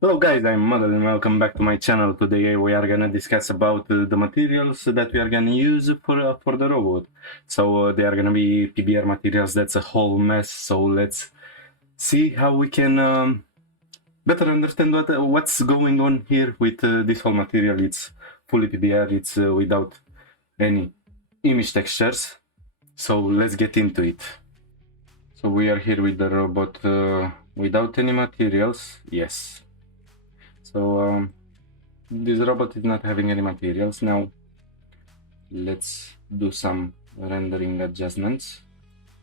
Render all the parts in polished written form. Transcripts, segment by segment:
Hello guys, I'm Model and welcome back to my channel. Today we are gonna discuss about the materials that we are gonna use for the robot. So they are gonna be PBR materials. That's a whole mess. So let's see how we can better understand what's going on here with this whole material. It's fully PBR. It's without any image textures. So let's get into it. So we are here with the robot without any materials. Yes. So this robot is not having any materials. Now let's do some rendering adjustments.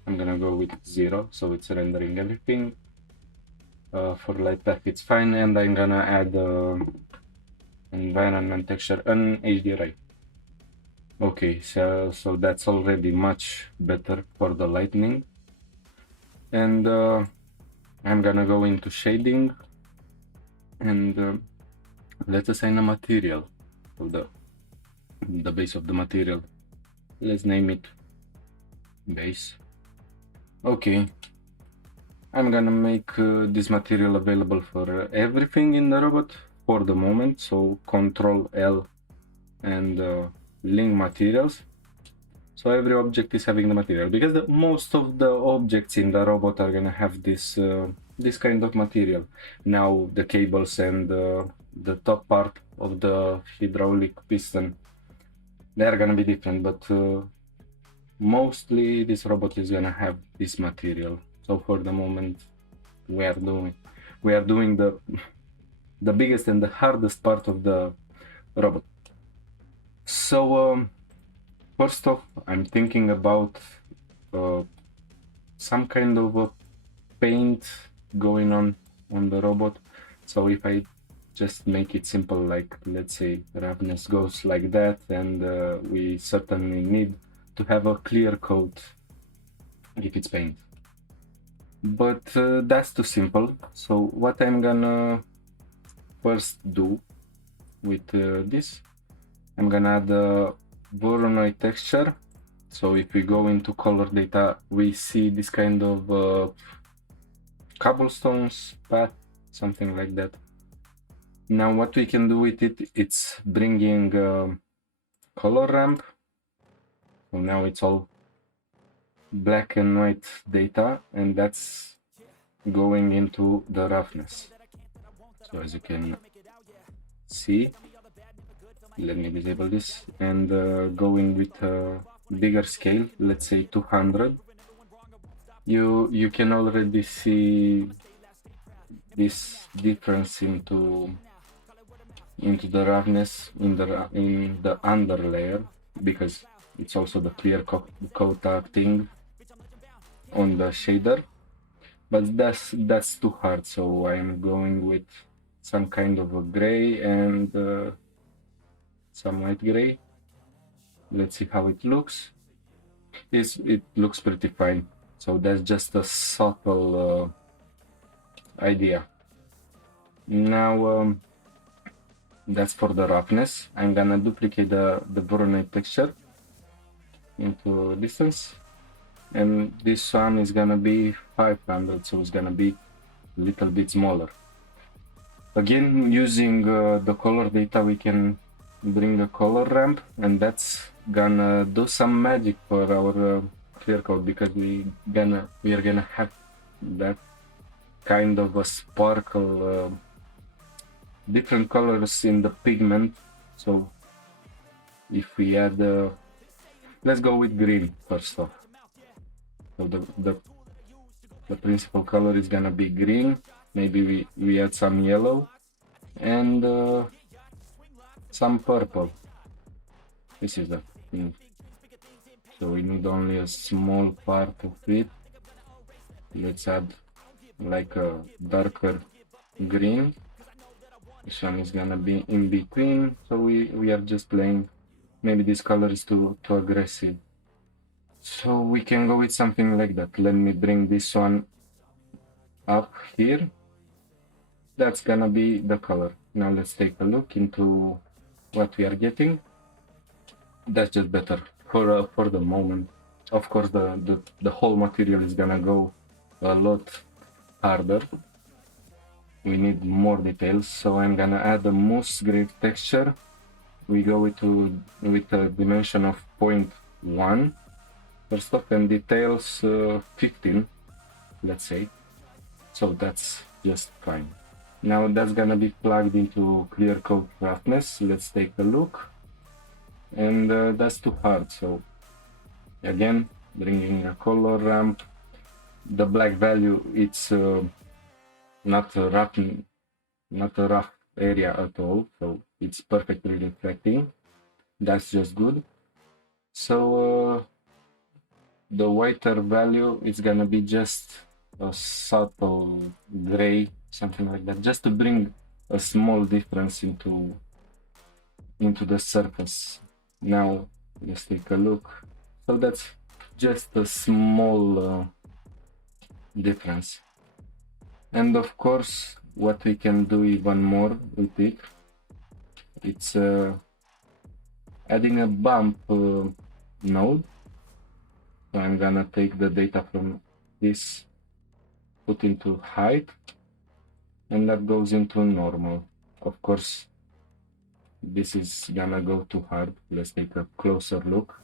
I'm gonna go with 0, so it's rendering everything. For light path it's fine, and I'm gonna add environment texture and HDRI. Okay, so that's already much better for the lightning. And I'm gonna go into shading and let's assign a material of the base of the material. Let's name it base. Okay, I'm gonna make this material available for everything in the robot for the moment. So Control L and link materials. So every object is having the material, because most of the objects in the robot are gonna have this this kind of material. Now the cables and the top part of the hydraulic piston, they are gonna be different, but mostly this robot is gonna have this material. So for the moment we are doing the biggest and the hardest part of the robot. So first off, I'm thinking about some kind of a paint going on the robot. So if I just make it simple, like let's say roughness goes like that, and we certainly need to have a clear coat if it's paint. But that's too simple. So what I'm gonna first do with this, I'm gonna add a Voronoi texture. So if we go into color data, we see this kind of cobblestones path, something like that. Now what we can do with it, it's bringing color ramp. So now it's all black and white data, and that's going into the roughness. So as you can see, let me disable this, and going with a bigger scale, let's say 200, you can already see this difference into the roughness in the under layer, because it's also the clear coat acting on the shader. But that's too hard, so I'm going with some kind of a gray and some white gray. Let's see how it looks. It looks pretty fine. So that's just a subtle idea. Now that's for the roughness. I'm gonna duplicate the Voronoi texture into distance, and this one is gonna be 500, so it's gonna be a little bit smaller. Again, using the color data, we can bring a color ramp, and that's gonna do some magic for our clear coat, because we are gonna have that kind of a sparkle, different colors in the pigment. So if we add let's go with green first off. So the principal color is gonna be green. Maybe we add some yellow and some purple. This is the thing. So we need only a small part of it. Let's add like a darker green. This one is gonna be in between, so we are just playing. Maybe this color is too aggressive, so we can go with something like that. Let me bring this one up here. That's gonna be the color. Now let's take a look into what we are getting. That's just better for the moment. Of course, the whole material is gonna go a lot harder. we need more details, so I'm gonna add a moose grid texture. We go with a dimension of 0.1 first off, and details 15, let's say. So that's just fine. Now that's gonna be plugged into clear coat roughness. Let's take a look. And that's too hard, so again, bringing a color ramp. The black value, it's not a rough area at all, so it's perfectly reflecting. That's just good. So the whiter value is gonna be just a subtle gray, something like that, just to bring a small difference into the surface. Now let's take a look. So that's just a small difference. And of course, what we can do even more with it, it's adding a bump node. So I'm gonna take the data from this, put into height, and that goes into normal. Of course, this is gonna go too hard. Let's take a closer look.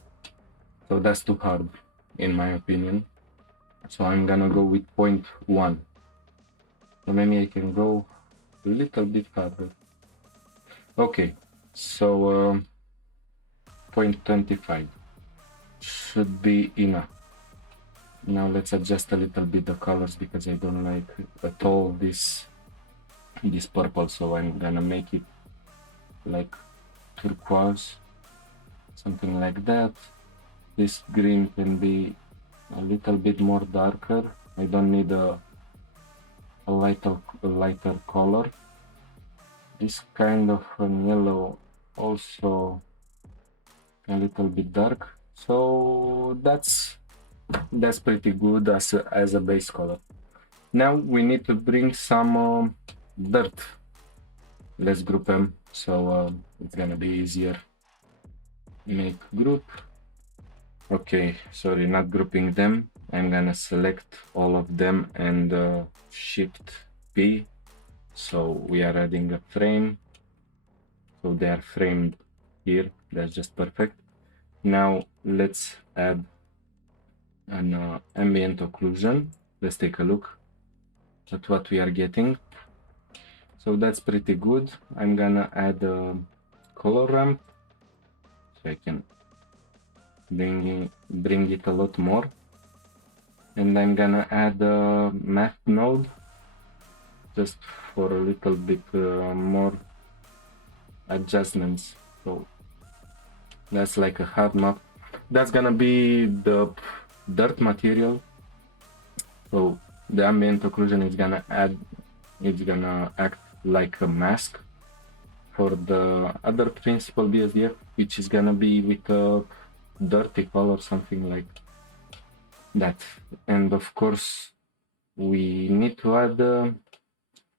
So that's too hard, in my opinion. So I'm gonna go with 0.1. So maybe I can go a little bit farther. Okay, so 0.25 should be enough. Now let's adjust a little bit the colors, because I don't like at all this purple, so I'm gonna make it like turquoise, something like that. This green can be a little bit more darker. I don't need a lighter color. This kind of yellow also a little bit dark, so that's pretty good as a base color. Now we need to bring some dirt. Let's group them, so it's gonna be easier. Make group. Okay, sorry, not grouping them. I'm gonna select all of them and shift P. So we are adding a frame, so they are framed here. That's just perfect. Now let's add an ambient occlusion. Let's take a look at what we are getting. So that's pretty good. I'm gonna add a color ramp, so I can bring it a lot more. And I'm gonna add a math node, just for a little bit more adjustments. So that's like a hard map. That's gonna be the dirt material. So the ambient occlusion is gonna act like a mask for the other principal BSDF, which is gonna be with a dirty color, something like that. And of course, we need to add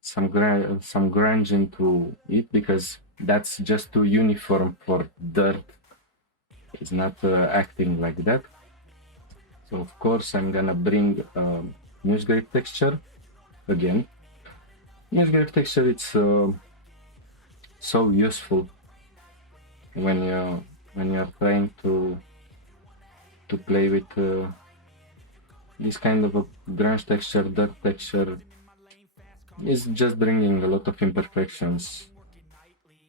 some grunge into it, because that's just too uniform for dirt. It's not acting like that. So of course I'm gonna bring news grade texture again. News grade texture, it's so useful when you're trying to play with this kind of a grunge texture. Dirt texture is just bringing a lot of imperfections.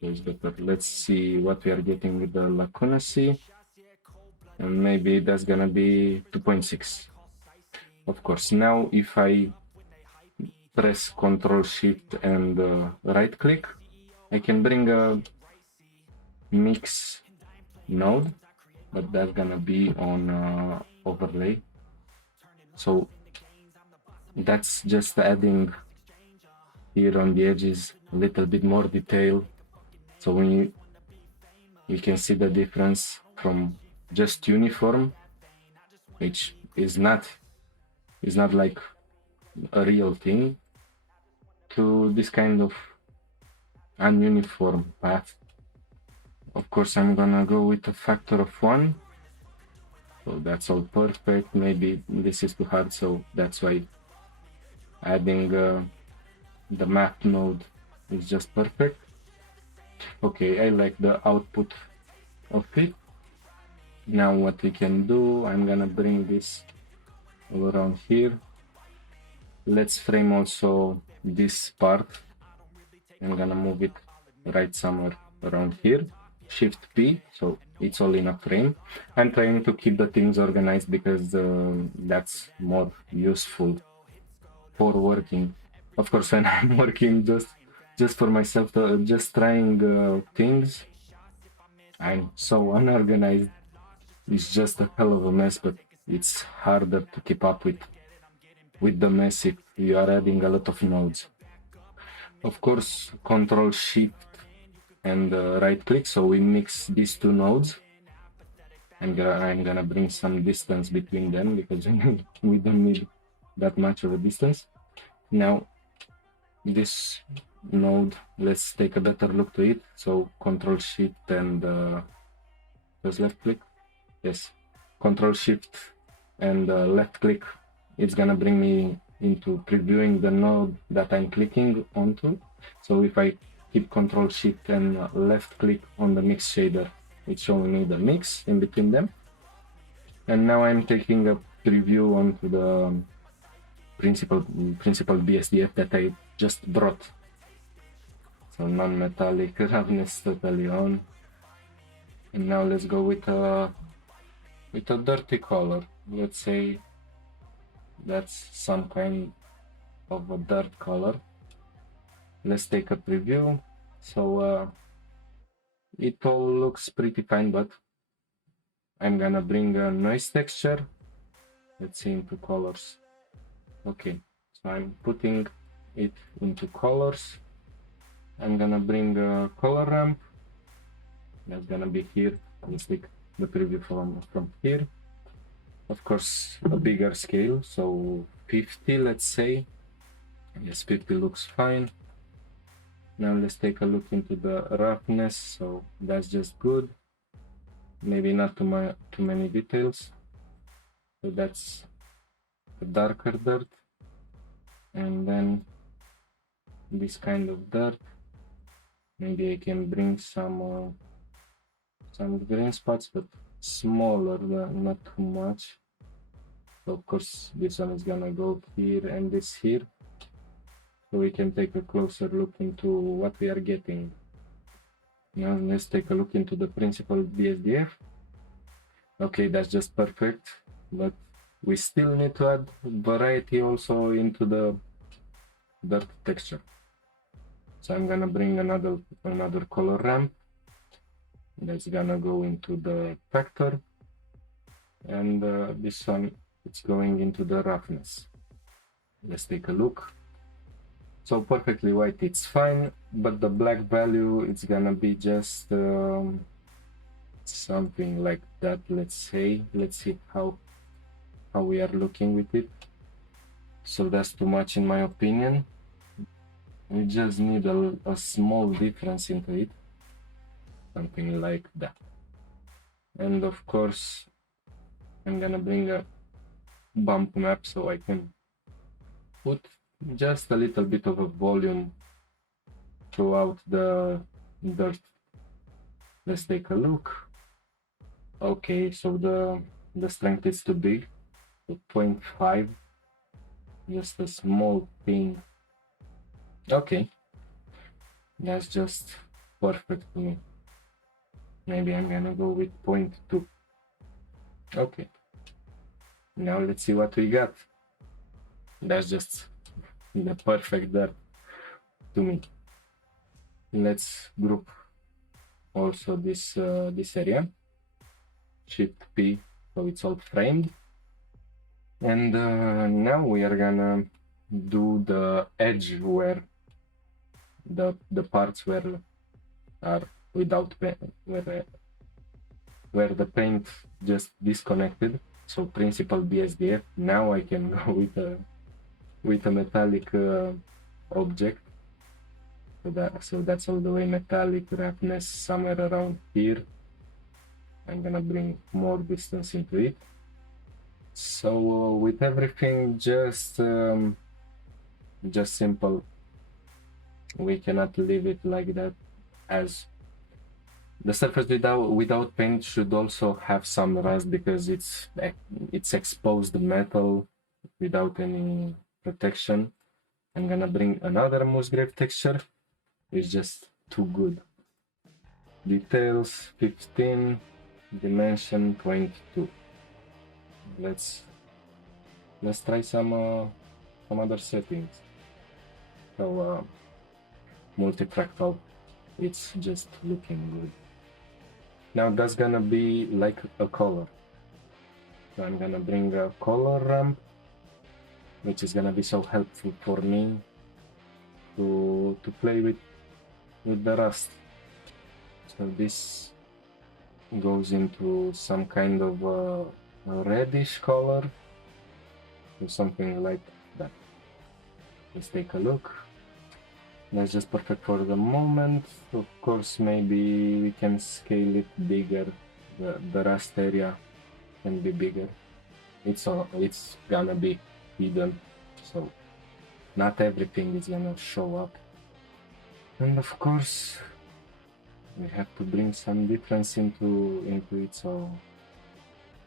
Let's see what we are getting with the lacunacy, and maybe that's gonna be 2.6. Of course, now if I press Ctrl Shift and right click, I can bring a mix node, but that's gonna be on overlay. So that's just adding here on the edges a little bit more detail. So when you can see the difference from just uniform, which is not like a real thing, to this kind of ununiform path. Of course, I'm gonna go with a factor of 1. So that's all perfect. Maybe this is too hard, so that's why adding the math node is just perfect. Okay, I like the output of it. Now what we can do, I'm gonna bring this all around here. Let's frame also this part. I'm gonna move it right somewhere around here. Shift P, so it's all in a frame. I'm trying to keep the things organized because that's more useful for working. Of course, when I'm working just for myself, just trying things, I'm so unorganized. It's just a hell of a mess, but it's harder to keep up with the mess if you are adding a lot of nodes. Of course, Control Shift and right click, so we mix these two nodes. I'm gonna bring some distance between them because we don't need that much of a distance. Now this node, let's take a better look to it. So Control Shift and just left click. Yes, Control Shift and left click. It's gonna bring me into previewing the node that I'm clicking onto. So if I keep Control Shift and left click on the mix shader, it's showing me the mix in between them. And now I'm taking a preview onto the principal BSDF that I just brought. So non-metallic roughness totally on. And now let's go with a dirty color. Let's say that's some kind of a dirt color. Let's take a preview. So it all looks pretty fine, but I'm gonna bring a noise texture. Let's see, into colors. Okay, so I'm putting it into colors. I'm gonna bring a color ramp. That's gonna be here. Let's take the preview from here. Of course, a bigger scale, so 50, let's say. Yes, 50 looks fine. Now let's take a look into the roughness, so that's just good. Maybe not too many details. So that's a darker dirt. And then this kind of dirt. Maybe I can bring some green spots, but smaller, not too much. So of course, this one is gonna go here and this here. So we can take a closer look into what we are getting. Now let's take a look into the principal BSDF. Okay, that's just perfect, but we still need to add variety also into the dirt texture. So I'm gonna bring another color ramp. That's gonna go into the factor, and this one, it's going into the roughness. Let's take a look. So perfectly white, it's fine, but the black value, it's gonna be just something like that. Let's see how we are looking with it. So that's too much in my opinion. We just need a small difference into it, something like that. And of course, I'm gonna bring a bump map so I can put just a little bit of a volume throughout the dirt. Let's take a look. Okay, so the strength is too big, so 0.5, just a small thing. Okay, that's just perfect to me. Maybe I'm gonna go with 0.2. Okay, now let's see what we got. That's just the perfect dirt to me. Let's group also this area. Shift P, so it's all framed. And now we are gonna do the edge where the parts where are without paint, where the paint just disconnected. So principal BSDF. Now I can go with a metallic object. So that's all the way metallic roughness somewhere around here. I'm gonna bring more distance into it. So with everything just simple We cannot leave it like that, as the surface without paint should also have some rust, because it's exposed metal without any protection. I'm gonna bring another Musgrave texture. It's just too good. Details 15, dimension 22. Let's try some other settings. So multi-fractal, it's just looking good. Now that's gonna be like a color. So I'm gonna bring a color ramp, which is gonna be so helpful for me to play with the rust. So this goes into some kind of a reddish color, or something like that. Let's take a look. That's just perfect for the moment. Of course, maybe we can scale it bigger. The rust area can be bigger. It's gonna be hidden, so not everything is gonna show up. And of course, we have to bring some difference into it. So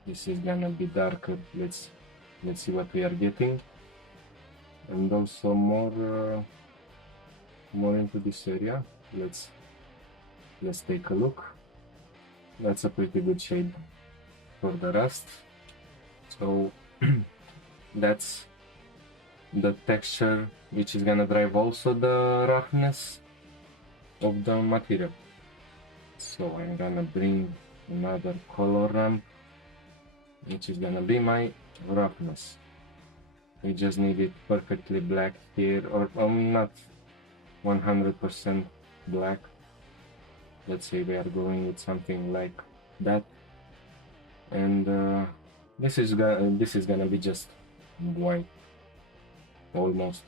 this is gonna be darker. Let's see what we are getting, and also more into this area. Let's take a look. That's a pretty good shade for the rust. So that's the texture which is gonna drive also the roughness of the material. So I'm gonna bring another color ramp, which is gonna be my roughness. We just need it perfectly black here, or not 100% black. Let's say we are going with something like that, and this is gonna be just white, almost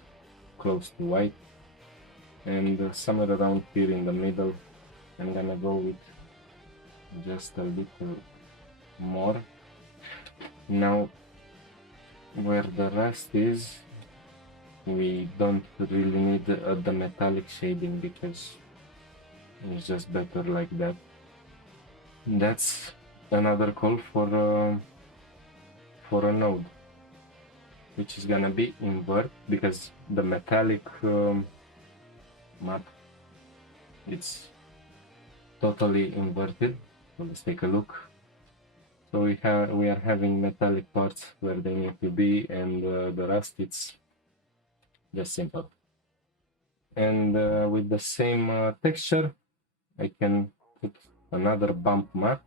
close to white, and somewhere around here in the middle I'm gonna go with just a little more. Now where the rest is, we don't really need the metallic shading, because it's just better like that. That's another call for a node, which is gonna be invert, because the metallic map, it's totally inverted. So let's take a look. So we are having metallic parts where they need to be, and the rest, it's just simple. And with the same texture, I can put another bump map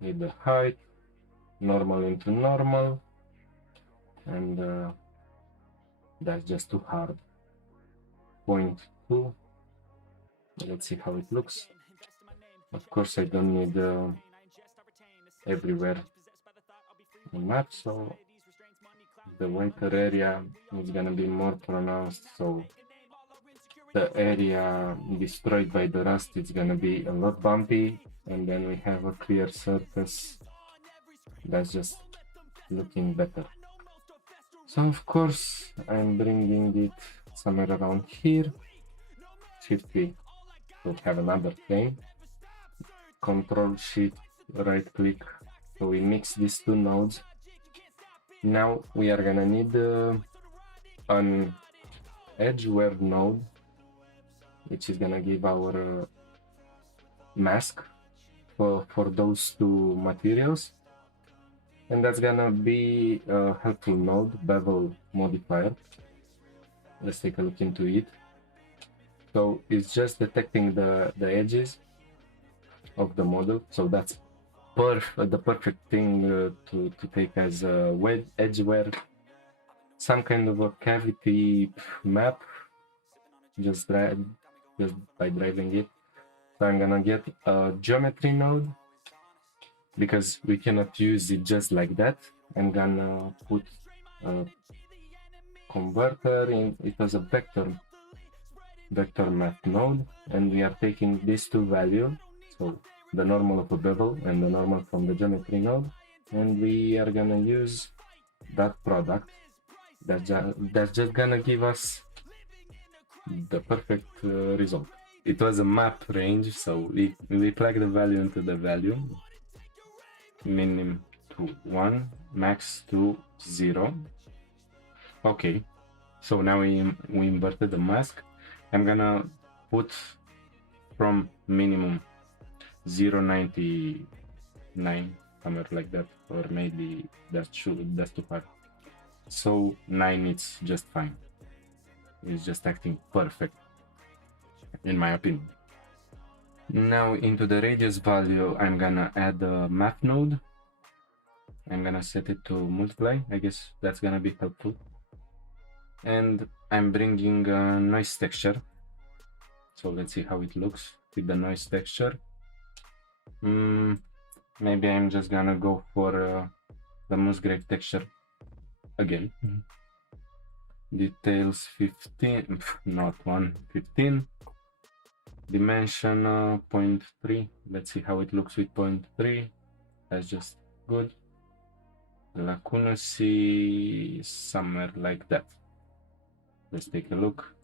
with the height, normal into normal, and that's just too hard. 0.2. Let's see how it looks. Of course, I don't need everywhere the map, so the whiter area is gonna be more pronounced, so the area destroyed by the rust is gonna be a lot bumpy, and then we have a clear surface that's just looking better. So of course I'm bringing it somewhere around here. Shift V to have another plane. Control Shift right click, so we mix these two nodes. Now we are gonna need an edgeware node, which is gonna give our mask for those two materials, and that's gonna be a helpful node, bevel modifier. Let's take a look into it. So it's just detecting the edges of the model, so that's the perfect thing to take as a edgeware, some kind of a cavity map, just by driving it. So I'm gonna get a geometry node, because we cannot use it just like that. I'm gonna put a converter in it as a vector map node, and we are taking these two values, so the normal of a bevel and the normal from the geometry node, and we are gonna use that product that's just gonna give us the perfect result. It was a map range, so we plug the value into the value, minim to 1, max to 0. Okay, so now we inverted the mask. I'm gonna put from minimum 0.99, somewhere like that, or maybe that's too hard. So 9 it's just fine. It's just acting perfect, in my opinion. Now into the radius value, I'm gonna add a map node. I'm gonna set it to multiply. I guess that's gonna be helpful. And I'm bringing a noise texture. So let's see how it looks with the noise texture. Maybe I'm just gonna go for the Musgrave texture again. Details 15, not 1, 15. Dimension 0.3. Let's see how it looks with 0.3. That's just good. Lacunacy somewhere like that. Let's take a look.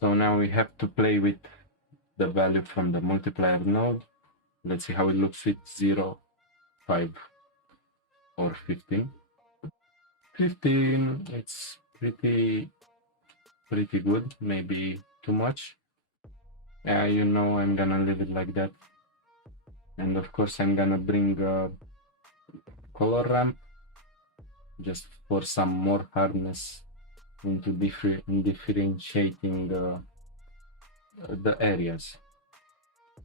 So now we have to play with the value from the multiplier node. Let's see how it looks with 0, 5, or 15. 15, it's pretty good, maybe too much. Yeah, you know, I'm gonna leave it like that. And of course I'm gonna bring a color ramp just for some more hardness into differentiating the areas.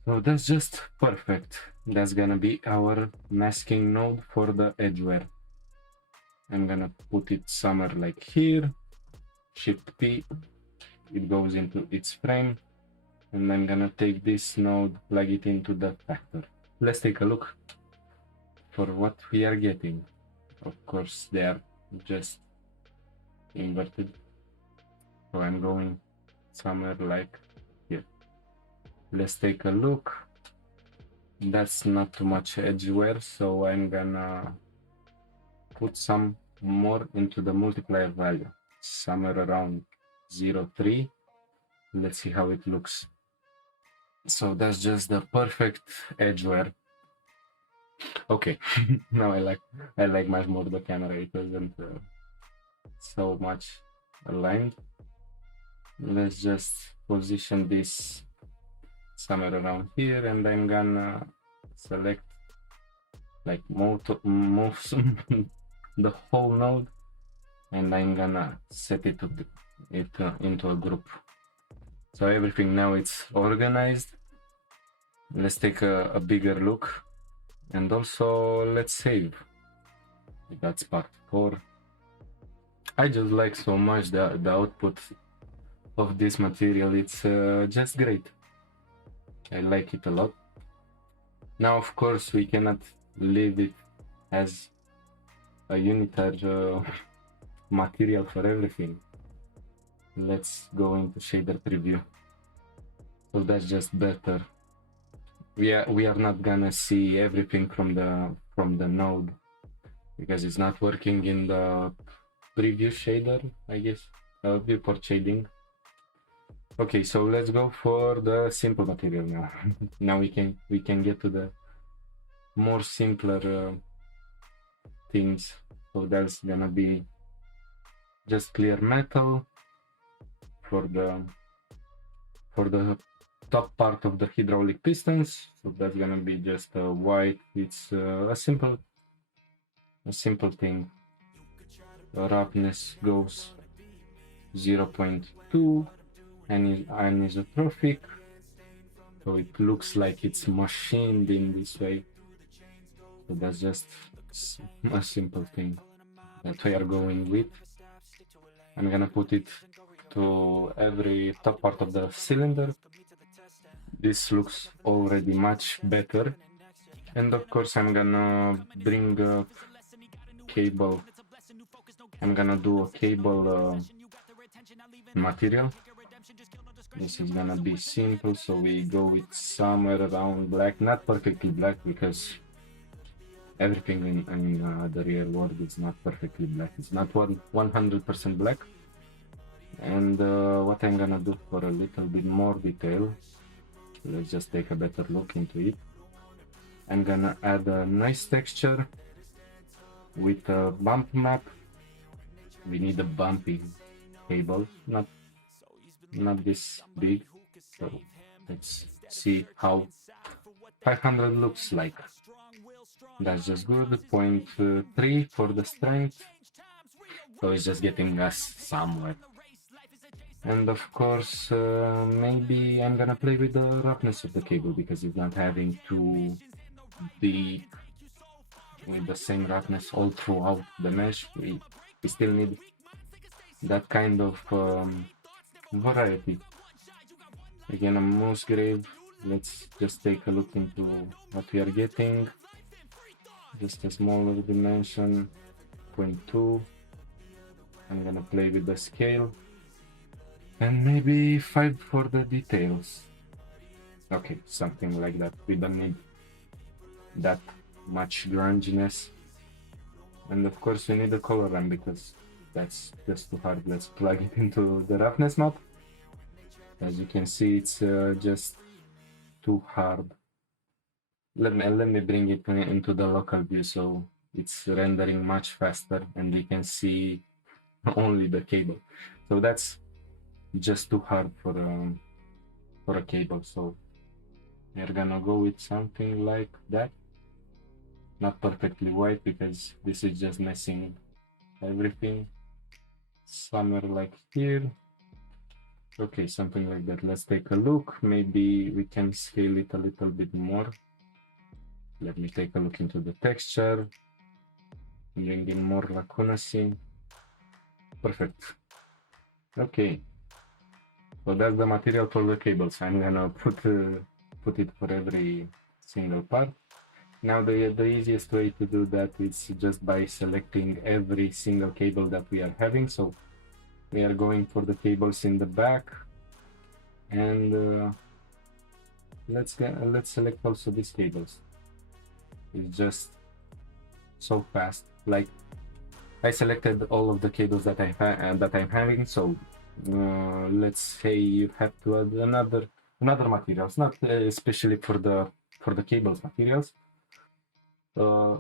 So that's just perfect. That's gonna be our masking node for the edgeware. I'm gonna put it somewhere like here, Shift P, it goes into its frame, and I'm gonna take this node, plug it into the factor. Let's take a look for what we are getting. Of course, they are just inverted. So I'm going somewhere like here. Let's take a look. That's not too much edgeware, so I'm gonna put some more into the multiplier value, somewhere around 0.3. Let's see how it looks. So that's just the perfect edgeware. Okay, now I like much more the camera. It wasn't so much aligned. Let's just position this somewhere around here, and I'm gonna select like most the whole node, and I'm gonna set it into a group. So everything now it's organized. Let's take a bigger look, and also let's save. That's part 4. I just like so much the output of this material. It's just great. I like it a lot. Now of course we cannot leave it as a unitary material for everything. Let's go into shader preview. So that's just better. We are not gonna see everything from the node because it's not working in the preview shader, I guess, viewport shading. Okay, so let's go for the simple material now. Now we can get to the more simpler things. So that's gonna be just clear metal for the top part of the hydraulic pistons. So that's gonna be just white. It's a simple thing. The roughness goes 0.2 and anisotropic, so it looks like it's machined in this way. So that's just a simple thing that we are going with. I'm gonna put it to every top part of the cylinder. This looks already much better. And of course I'm gonna bring a cable. I'm gonna do a cable material. This is gonna be simple, so we go with somewhere around black, not perfectly black because everything in the real world is not perfectly black. It's not 100% black. And what I'm gonna do for a little bit more detail, let's just take a better look into it. I'm gonna add a nice texture with a bump map. We need a bumpy cable, not this big. So let's see how 500 looks like. That's just good. 0.3 for the strength. So it's just getting us somewhere. And of course, maybe I'm gonna play with the roughness of the cable because it's not having to be with the same roughness all throughout the mesh. We still need that kind of variety. Again, a mouse grave. Let's just take a look into what we are getting. Just a smaller dimension, 0.2. I'm gonna play with the scale. And maybe 5 for the details. Okay, something like that. We don't need that much grunginess. And of course we need a color ramp because that's just too hard. Let's plug it into the roughness map. As you can see, it's just too hard. Let me bring it into the local view so it's rendering much faster and we can see only the cable. So that's just too hard for a cable. So we're gonna go with something like that. Not perfectly white because this is just messing everything. Somewhere like here. Okay, something like that. Let's take a look. Maybe we can scale it a little bit more. Let me take a look into the texture. Bring in more lacunacy. Perfect. Okay. So that's the material for the cables. I'm gonna put it for every single part. Now the easiest way to do that is just by selecting every single cable that we are having. So we are going for the cables in the back, and let's select also these cables. It's just so fast. Like I selected all of the cables that I'm having. So let's say you have to add another materials, not especially for the cables materials.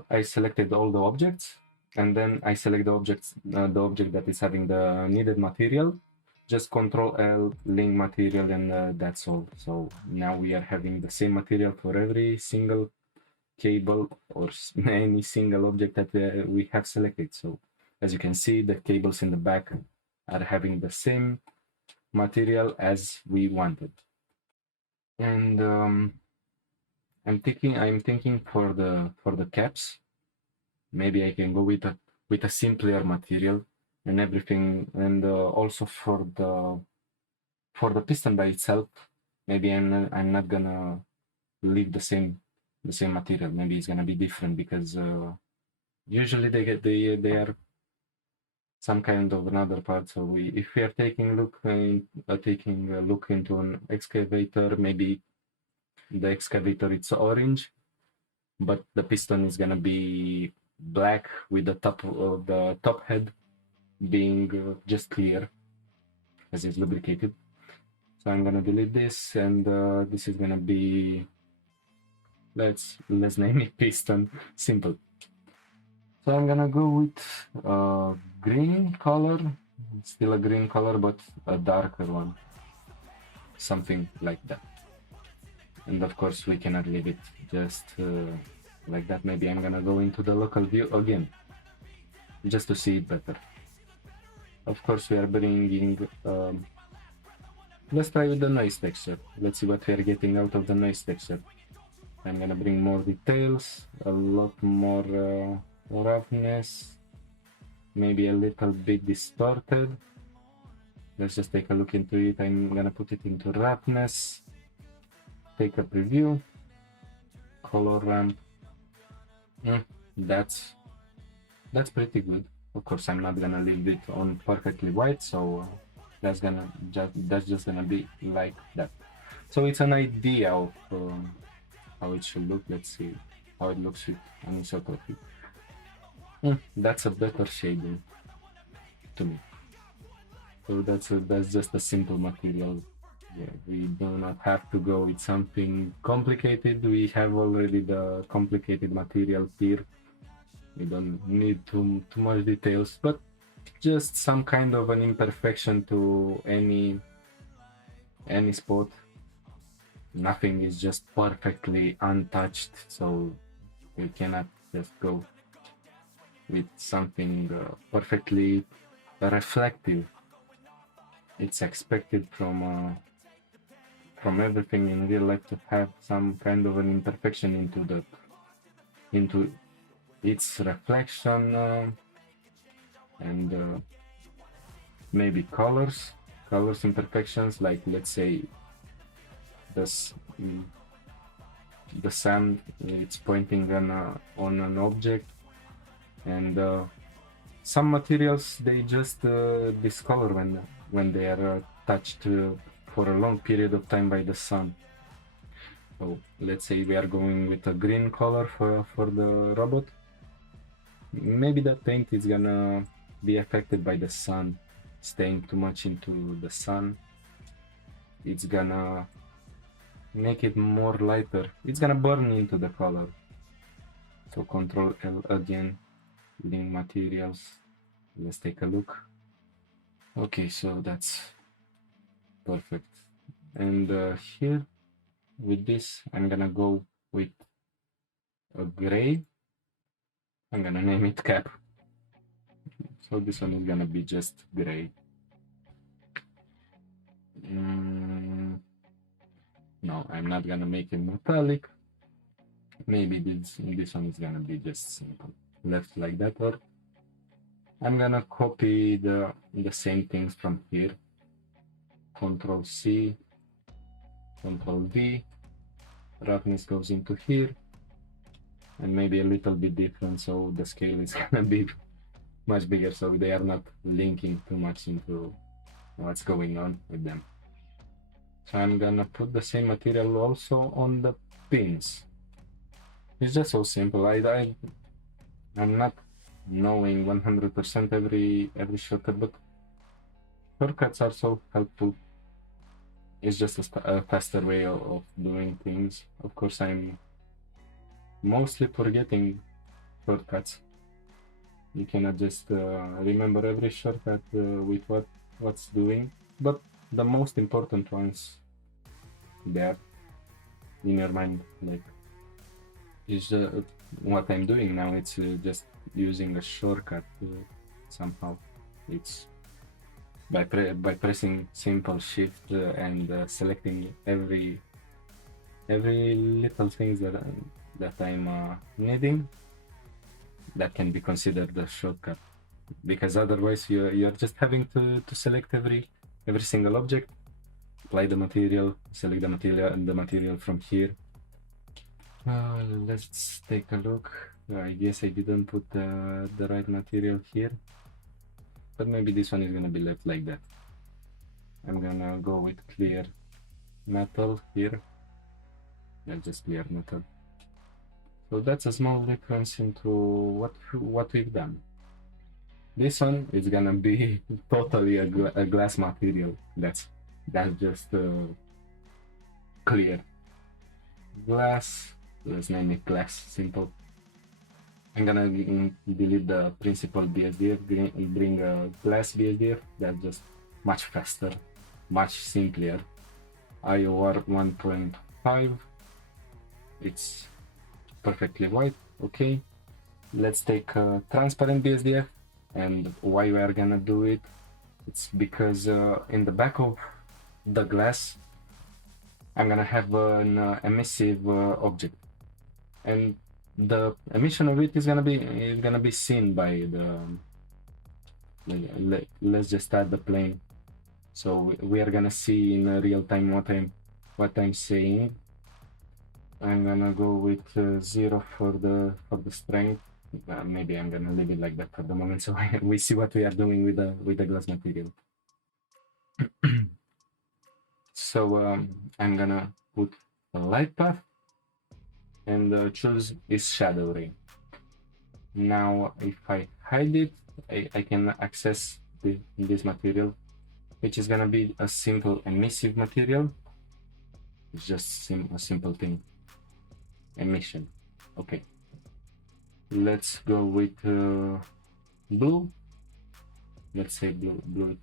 I selected all the objects, and then I select the object that is having the needed material. Just Control L, link material, and that's all. So now we are having the same material for every single cable or any single object that we have selected. So as you can see, the cables in the back are having the same material as we wanted. And I'm thinking for the caps, maybe I can go with a simpler material and everything, and also for the piston by itself, maybe I'm not gonna leave the same material. Maybe it's gonna be different because usually they are some kind of another part. So if we are taking a look into an excavator, maybe the excavator it's orange, but the piston is gonna be black with the top head being just clear as it's lubricated. So I'm gonna delete this, and this is gonna be, let's name it piston. Simple. So I'm gonna go with green color, still a green color, but a darker one, something like that. And of course we cannot leave it just like that. Maybe I'm gonna go into the local view again, just to see it better. Of course we are bringing, let's try with the noise texture. Let's see what we are getting out of the noise texture. I'm gonna bring more details, a lot more roughness, maybe a little bit distorted. Let's just take a look into it. I'm gonna put it into roughness, take a preview, color ramp. That's pretty good. Of course I'm not gonna leave it on perfectly white, so that's just gonna be like that. So it's an idea of how it should look. Let's see how it looks with anisotropy. That's a better shading to me. So that's just a simple material. Yeah, we do not have to go with something complicated. We have already the complicated material here. We don't need too much details, but just some kind of an imperfection to any spot. Nothing is just perfectly untouched, so we cannot just go with something perfectly reflective. It's expected from everything in real life to have some kind of an imperfection into its reflection, and maybe colors imperfections, like let's say this the sun, it's pointing on an object, and some materials, they just discolor when they are touched for a long period of time by the sun. So let's say we are going with a green color for the robot. Maybe that paint is gonna be affected by the sun, staying too much into the sun. It's gonna make it more lighter. It's gonna burn into the color. So Control L again, link materials. Let's take a look. Okay, so that's perfect. And here with this, I'm gonna go with a gray. I'm gonna name it cap. So this one is gonna be just gray. No, I'm not gonna make it metallic. Maybe this one is gonna be just simple, left like that. Or I'm gonna copy the same things from here. Control C, Control V. Roughness goes into here, and maybe a little bit different, so the scale is gonna be much bigger, so they are not linking too much into what's going on with them. So I'm gonna put the same material also on the pins. It's just so simple. I'm not knowing 100% every shortcut, but shortcuts are so helpful. It's just a faster way of doing things. Of course, I'm mostly forgetting shortcuts. You cannot just remember every shortcut with what's doing, but the most important ones there in your mind, like, is what I'm doing now. It's just using a shortcut somehow. It's by pressing simple shift and selecting every little things that I'm needing. That can be considered a shortcut, because otherwise you're just having to select every single object, apply the material, select the material from here. Let's take a look. I guess I didn't put the right material here, but maybe this one is gonna be left like that. I'm gonna go with clear metal here. That's just clear metal. So that's a small difference into what we've done. This one is gonna be totally a glass material. That's just clear glass. Let's name it glass, simple. I'm gonna delete the principal BSDF, bring a glass BSDF. That's just much faster, much simpler. IOR 1.5. It's perfectly white. Okay, let's take a transparent BSDF. And why we are gonna do it? It's because in the back of the glass, I'm gonna have an emissive object, and the emission of it is gonna be seen by the. Let's just start the plane, so we are gonna see in real time what I'm saying. I'm gonna go with 0 for the strength. Maybe I'm gonna leave it like that for the moment, so we see what we are doing with the glass material. So I'm gonna put a light path and choose is shadow ray. Now if I hide it, I can access this material. which is gonna be a simple emissive material. It's just a simple thing. Emission. Okay. Let's go with blue. Let's say blue. Blue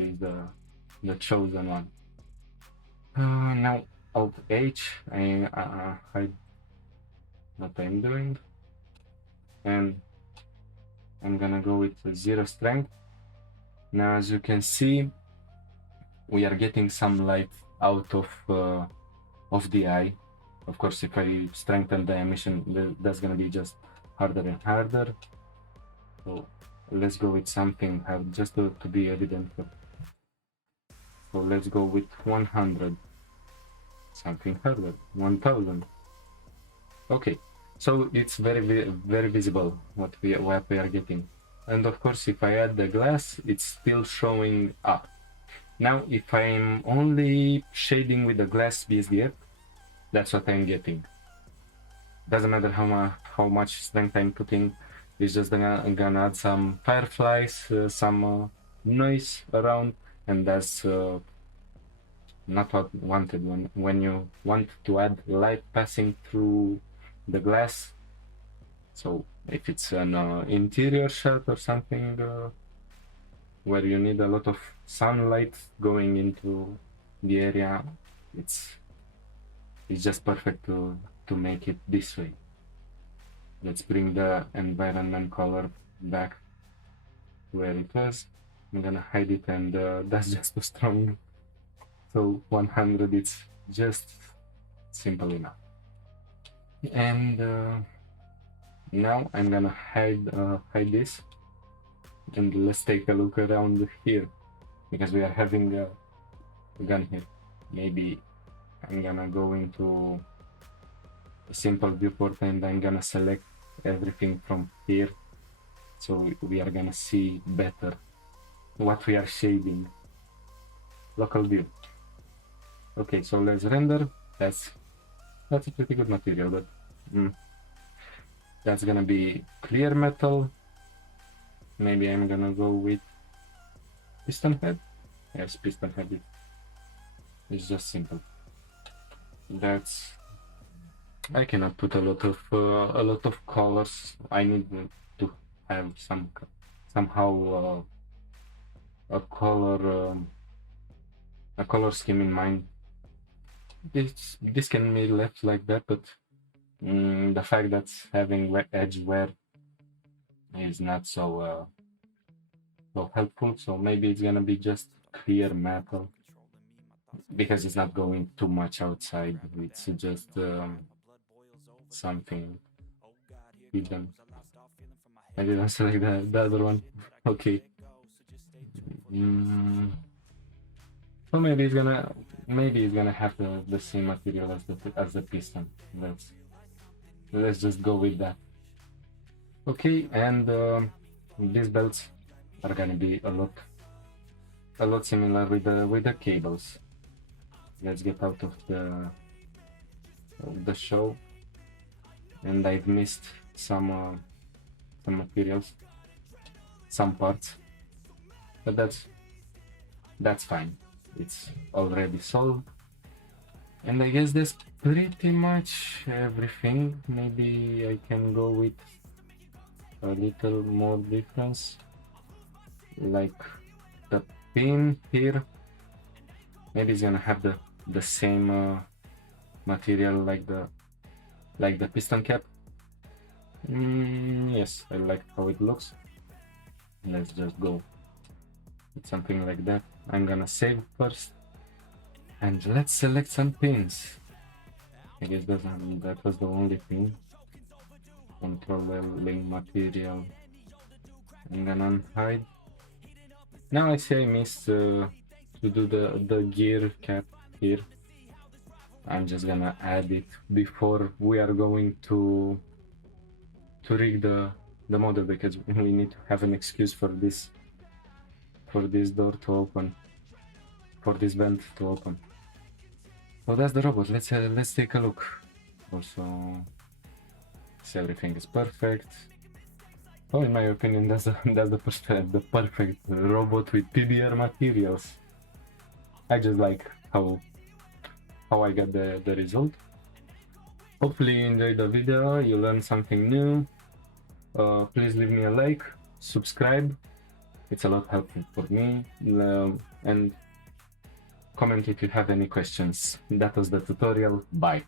is the chosen one. Now Alt H. I hide what I'm doing, and I'm gonna go with 0 strength. Now, as you can see, we are getting some light out of the eye. Of course, if I strengthen the emission, that's gonna be just harder and harder. So let's go with something hard, just to be evident. So let's go with 100. Something harder, 1000. Okay, so it's very visible what we are getting. And of course, if I add the glass, it's still showing up. Now, if I'm only shading with the glass BSDF, that's what I'm getting. Doesn't matter how much strength I'm putting. It's just gonna add some fireflies, some noise around, and that's not what wanted. When you want to add light passing through the glass, so if it's an interior shot or something where you need a lot of sunlight going into the area, it's just perfect to make it this way. Let's bring the environment color back where it was. I'm gonna hide it, and that's just too strong. So 100, it's just simple enough. And now I'm gonna hide this, and let's take a look around here, because we are having a gun here. Maybe I'm gonna go into a simple viewport, and I'm gonna select everything from here, so we are gonna see better what we are shading. Local view. Okay, so let's render. That's a pretty good material, but that's gonna be clear metal. Maybe I'm gonna go with piston head. Yes, piston head. It's just simple. I cannot put a lot of colors. I need to have somehow a color scheme in mind. This can be left like that, but the fact that having edge wear is not so helpful. So maybe it's gonna be just clear metal, because it's not going too much outside. It's just something hidden. I didn't select the other one. Okay. So maybe it's gonna have the same material as the piston. Let's just go with that. Okay, and these belts are gonna be a lot similar with the cables. Let's get out of the show. And I've missed some materials, some parts, but that's fine. It's already solved, and I guess that's pretty much everything. Maybe I can go with a little more difference, like the pin here. Maybe it's gonna have the same material like the piston cap. Yes, I like how it looks. Let's just go with something like that. I'm gonna save first, and let's select some pins. I guess that was the only thing. Controlling material. I'm gonna unhide. Now I see I missed to do the gear cap here. I'm just gonna add it before we are going to rig the model, because we need to have an excuse for this door to open, for this vent to open. So that's the robot. Let's take a look. Also, see, everything is perfect. Oh, in my opinion, that's the perfect robot with PBR materials. I just like how I got the result. Hopefully you enjoyed the video, you learned something new. Please leave me a like, subscribe. It's a lot helpful for me. And comment if you have any questions. That was the tutorial. Bye.